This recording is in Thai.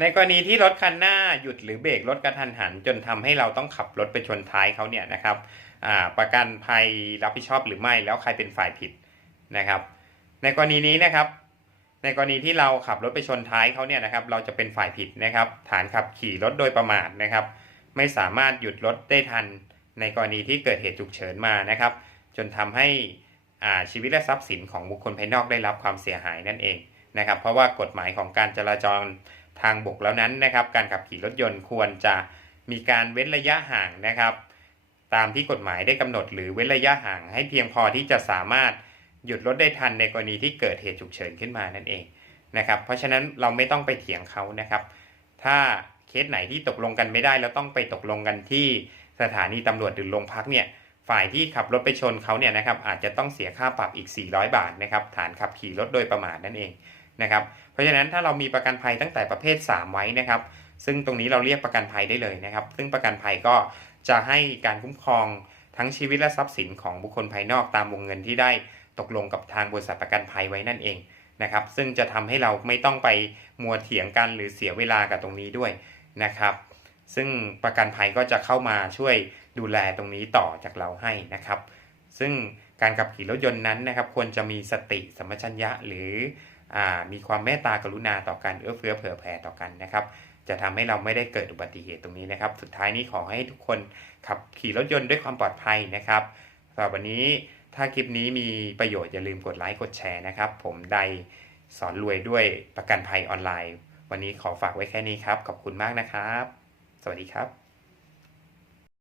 ในกรณีที่รถคันหน้าหยุดหรือเบรกรถกระทันหัน จนทำให้เราต้องขับรถไปชนท้ายเขาเนี่ยนะครับประกันภัยรับผิดชอบหรือไม่แล้วใครเป็นฝ่ายผิดนะครับ ในกรณีนี้นะครับ ในกรณีที่เราขับรถไปชนท้ายเขาเนี่ยนะครับเราจะเป็นฝ่ายผิดนะครับ ฐานขับขี่รถโดยประมาทนะครับ ไม่สามารถหยุดรถได้ทัน ในกรณีที่เกิดเหตุฉุกเฉินมานะครับ จนทำให้ชีวิตและทรัพย์สินของบุคคลภายนอกได้รับความเสียหายนั่นเองนะครับ เพราะว่ากฎหมายของการจราจร ทางบกแล้วนั้นนะครับ การขับขี่รถยนต์ควรจะมีการเว้นระยะห่างนะครับ ตามที่กฎหมายได้กำหนด หรือเว้นระยะห่างให้เพียงพอที่จะสามารถหยุดรถได้ทันในกรณีที่เกิดเหตุฉุกเฉินขึ้นมานั่นเองนะครับ เพราะฉะนั้นเราไม่ต้องไปเถียงเขานะครับ ถ้าเคสไหนที่ตกลงกันไม่ได้แล้วต้องไปตกลงกันที่สถานีตำรวจหรือโรงพักเนี่ยฝ่ายที่ขับรถไปชนเขาเนี่ยนะครับอาจจะต้องเสียค่าปรับอีก 400 บาทนะครับฐานขับขี่รถโดยประมาทนั่นเอง นะครับ เพราะฉะนั้นถ้าเรามีประกันภัยตั้งแต่ประเภท 3 ไว้นะครับ ซึ่งตรงนี้เราเรียกประกันภัยได้เลยนะครับ ซึ่งประกันภัยก็จะให้การคุ้มครองทั้งชีวิตและทรัพย์สินของบุคคลภายนอกตามวงเงินที่ได้ตกลงกับทางบริษัทประกันภัยไว้นั่นเองนะครับ ซึ่งจะทำให้เราไม่ต้องไปมัวเถียงกันหรือเสียเวลากับตรงนี้ด้วยนะครับ ซึ่งประกันภัยก็จะเข้ามาช่วยดูแลตรงนี้ต่อจากเราให้นะครับ ซึ่ง การขับขี่รถยนต์นั้นนะครับ ควรจะมีสติสัมปชัญญะหรืออมีความเมตตากรุณาต่อกันเอื้อเฟื้อเผื่อแผ่ต่อกันนะครับ จะทำให้เราไม่ได้เกิดอุบัติเหตุตรงนี้นะครับ สุดท้ายนี้ขอให้ทุกคนขับขี่รถยนต์ด้วยความปลอดภัยนะครับสำหรับวันนี้ถ้าคลิปนี้มีประโยชน์อย่าลืมกดไลค์กดแชร์นะครับ ผมไดสอนรวยด้วยประกันภัยออนไลน์ วันนี้ขอฝากไว้แค่นี้ครับ ขอบคุณมากนะครับ สวัสดีครับ